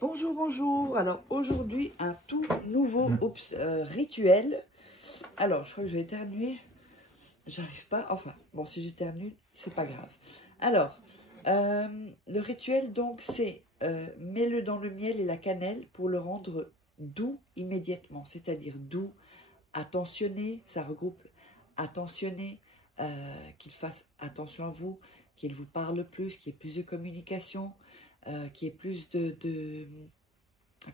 Bonjour, bonjour. Alors aujourd'hui, un tout nouveau rituel. Alors, je crois que je vais éternuer. J'arrive pas. Enfin, bon, si j'éternue, c'est pas grave. Alors, le rituel, donc, c'est mets-le dans le miel et la cannelle pour le rendre doux immédiatement. C'est-à-dire doux, attentionné. Ça regroupe attentionné, qu'il fasse attention à vous, qu'il vous parle plus, qu'il y ait plus de communication. Qui est plus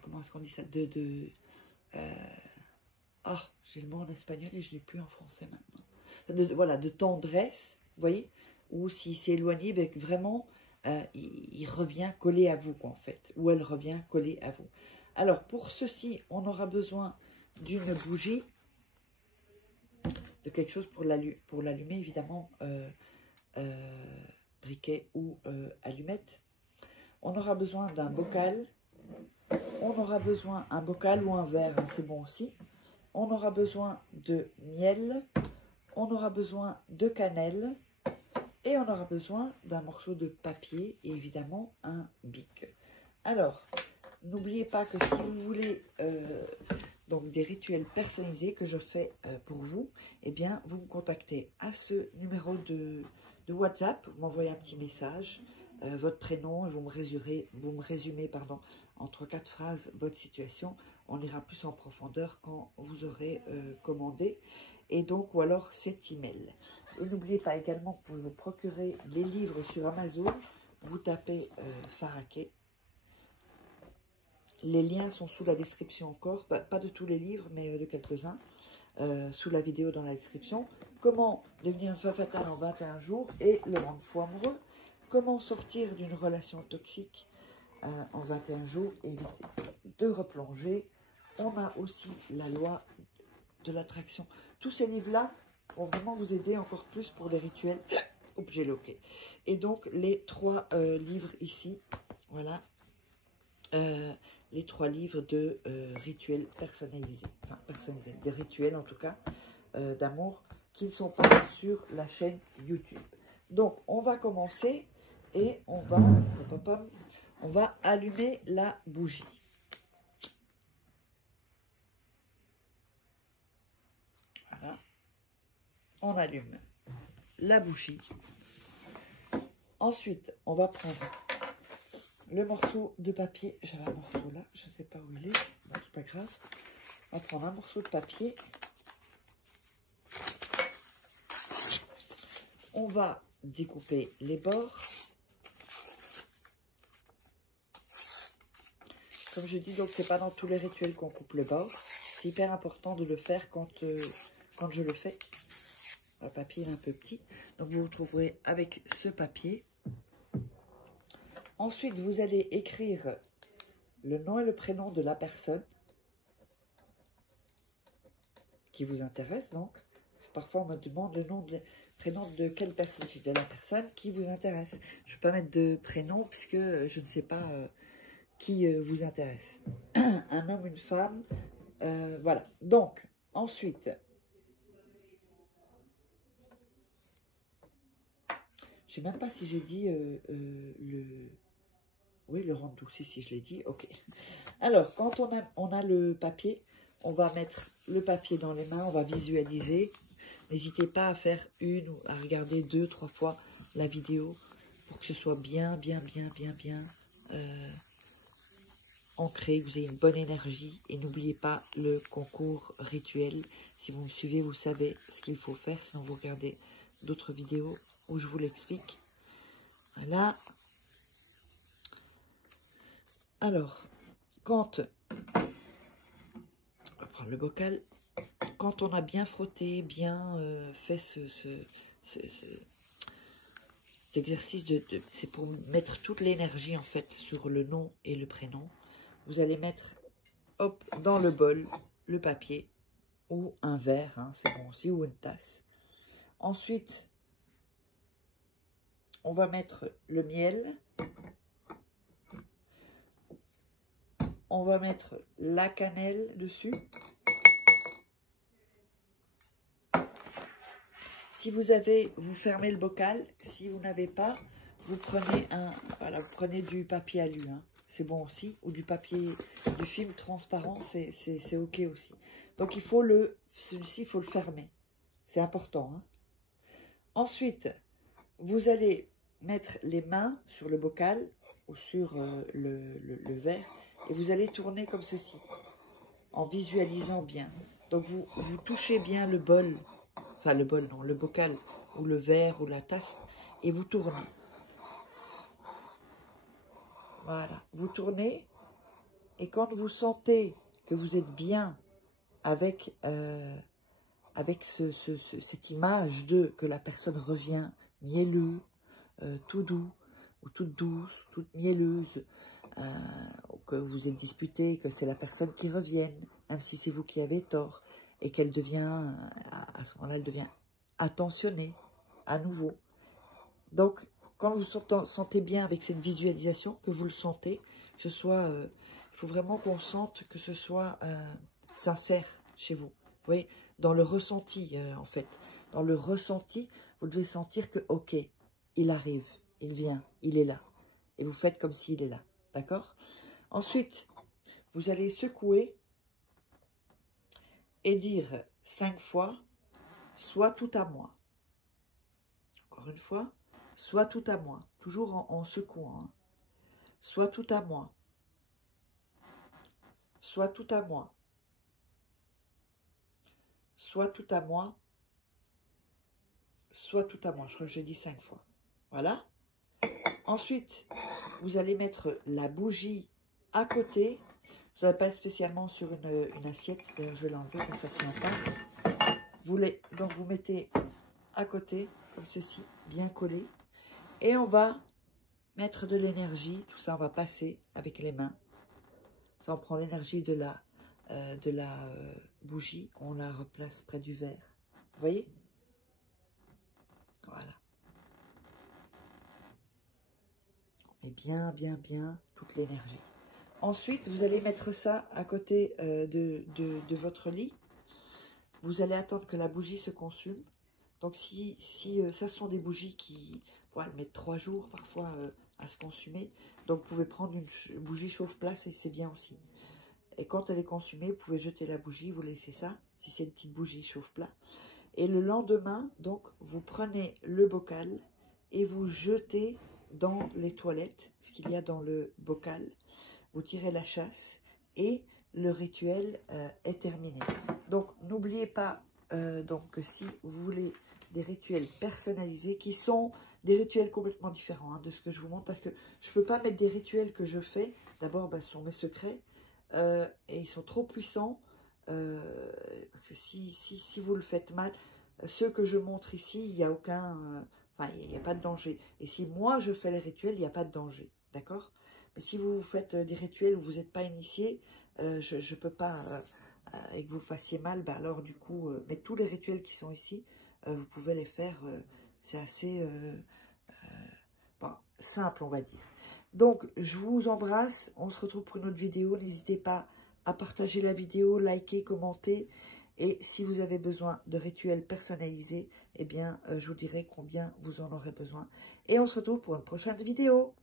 comment est-ce qu'on dit ça, j'ai le mot en espagnol et je ne l'ai plus en français maintenant, voilà, de tendresse, vous voyez, ou s'il s'est éloigné, ben, vraiment, il revient collé à vous, quoi, en fait, ou elle revient collée à vous. Alors, pour ceci, on aura besoin d'une bougie, de quelque chose pour l'allumer, évidemment, briquet ou allumette. On aura besoin d'un bocal, on aura besoin d'un bocal ou un verre, hein, c'est bon aussi. On aura besoin de miel, on aura besoin de cannelle et on aura besoin d'un morceau de papier et évidemment un bic. Alors, n'oubliez pas que si vous voulez donc des rituels personnalisés que je fais pour vous, eh bien, vous me contactez à ce numéro de WhatsApp, vous m'envoyez un petit message, votre prénom, et vous me résumez pardon, en 3-4 phrases votre situation. On ira plus en profondeur quand vous aurez commandé. Et donc, ou alors cet email. Et n'oubliez pas également que vous pouvez vous procurer les livres sur Amazon. Vous tapez Faraké. Les liens sont sous la description encore. Pas de tous les livres, mais de quelques-uns. Sous la vidéo dans la description. Comment devenir une femme fatale en 21 jours et le monde fou amoureux. Comment sortir d'une relation toxique en 21 jours et éviter de replonger. On a aussi la loi de l'attraction. Tous ces livres-là vont vraiment vous aider encore plus pour des rituels. Oups, j'ai loqué. Et donc, les 3 livres ici, voilà, les 3 livres de rituels personnalisés. Enfin, personnalisés, des rituels en tout cas, d'amour, qui ne sont pas sur la chaîne YouTube. Donc, on va commencer. Et on va allumer la bougie. Voilà. On allume la bougie. Ensuite, on va prendre le morceau de papier. J'avais un morceau là, je ne sais pas où il est. Bon, c'est pas grave. On va prendre un morceau de papier. On va découper les bords. Comme je dis, donc c'est pas dans tous les rituels qu'on coupe le bord. C'est hyper important de le faire quand je le fais. Le papier est un peu petit. Donc vous vous retrouverez avec ce papier. Ensuite, vous allez écrire le nom et le prénom de la personne qui vous intéresse. Donc, parfois on me demande le nom, le prénom de quelle personne, de la personne qui vous intéresse. Je ne vais pas mettre de prénom puisque je ne sais pas... qui vous intéresse. Un homme, une femme, voilà. Donc, ensuite, je ne sais même pas si j'ai dit oui, le rendre doux, si je l'ai dit, ok. Alors, quand on a le papier, on va mettre le papier dans les mains, on va visualiser. N'hésitez pas à faire une ou à regarder 2-3 fois la vidéo pour que ce soit bien ancré, que vous ayez une bonne énergie. Et n'oubliez pas le concours rituel. Si vous me suivez, vous savez ce qu'il faut faire. Sinon, vous regardez d'autres vidéos où je vous l'explique. Voilà. Alors, quand... On va prendre le bocal. Quand on a bien frotté, bien fait cet exercice c'est pour mettre toute l'énergie, en fait, sur le nom et le prénom. Vous allez mettre, hop, dans le bol, le papier ou un verre, hein, c'est bon aussi, ou une tasse. Ensuite, on va mettre le miel. On va mettre la cannelle dessus. Si vous avez, vous fermez le bocal. Si vous n'avez pas, vous prenez voilà, vous prenez du papier alu, hein. c'est bon aussi. Ou du papier, du film transparent, c'est ok aussi. Donc il faut celui-ci, il faut le fermer. C'est important. Hein. Ensuite, vous allez mettre les mains sur le bocal ou sur le verre et vous allez tourner comme ceci, en visualisant bien. Donc vous touchez bien le bol, enfin le bol non, le bocal ou le verre ou la tasse et vous tournez. Voilà, vous tournez et quand vous sentez que vous êtes bien avec, cette image que la personne revient mielleux, tout doux, ou toute douce, toute mielleuse, que vous êtes disputé, que c'est la personne qui revienne, même si c'est vous qui avez tort, et qu'elle devient, à ce moment-là, elle devient attentionnée, à nouveau. Donc, quand vous sentez bien avec cette visualisation, que vous le sentez, que ce soit, il faut vraiment qu'on sente que ce soit sincère chez vous. Vous voyez, dans le ressenti, en fait. Dans le ressenti, vous devez sentir que, ok, il arrive, il vient, il est là. Et vous faites comme s'il est là. D'accord? Ensuite, vous allez secouer et dire 5 fois, soit tout à moi. Encore une fois, soit tout à moi. Toujours en secouant. Hein. Soit tout à moi. Soit tout à moi. Soit tout à moi. Soit tout à moi. Je crois que j'ai dit 5 fois. Voilà. Ensuite, vous allez mettre la bougie à côté. Je ne vais pas spécialement sur une assiette. D'ailleurs, je vais l'enlever parce que ça ne tient pas. Donc, vous mettez à côté, comme ceci, bien collé. Et on va mettre de l'énergie. Tout ça, on va passer avec les mains. Ça, on prend l'énergie de la bougie. On la replace près du verre. Vous voyez? Voilà. On met bien, bien, bien toute l'énergie. Ensuite, vous allez mettre ça à côté de votre lit. Vous allez attendre que la bougie se consume. Donc, si ça sont des bougies qui mettent 3 jours parfois à se consumer. Donc, vous pouvez prendre une bougie chauffe-place et c'est bien aussi. Et quand elle est consumée, vous pouvez jeter la bougie, vous laissez ça, si c'est une petite bougie chauffe-plat. Et le lendemain, donc, vous prenez le bocal et vous jetez dans les toilettes ce qu'il y a dans le bocal. Vous tirez la chasse et le rituel est terminé. Donc, n'oubliez pas que si vous voulez des rituels personnalisés, qui sont des rituels complètement différents de ce que je vous montre, parce que je ne peux pas mettre des rituels que je fais. D'abord, ce sont mes secrets et ils sont trop puissants. Parce que si vous le faites mal, ceux que je montre ici, il n'y a aucun... il n'y a pas de danger. Et si moi, je fais les rituels, il n'y a pas de danger. D'accord? Mais si vous faites des rituels où vous n'êtes pas initié, je ne peux pas, et que vous fassiez mal, alors du coup, mais tous les rituels qui sont ici, vous pouvez les faire, c'est assez simple, on va dire. Donc, je vous embrasse, on se retrouve pour une autre vidéo, n'hésitez pas à partager la vidéo, liker, commenter, et si vous avez besoin de rituels personnalisés, eh bien, je vous dirai combien vous en aurez besoin. Et on se retrouve pour une prochaine vidéo.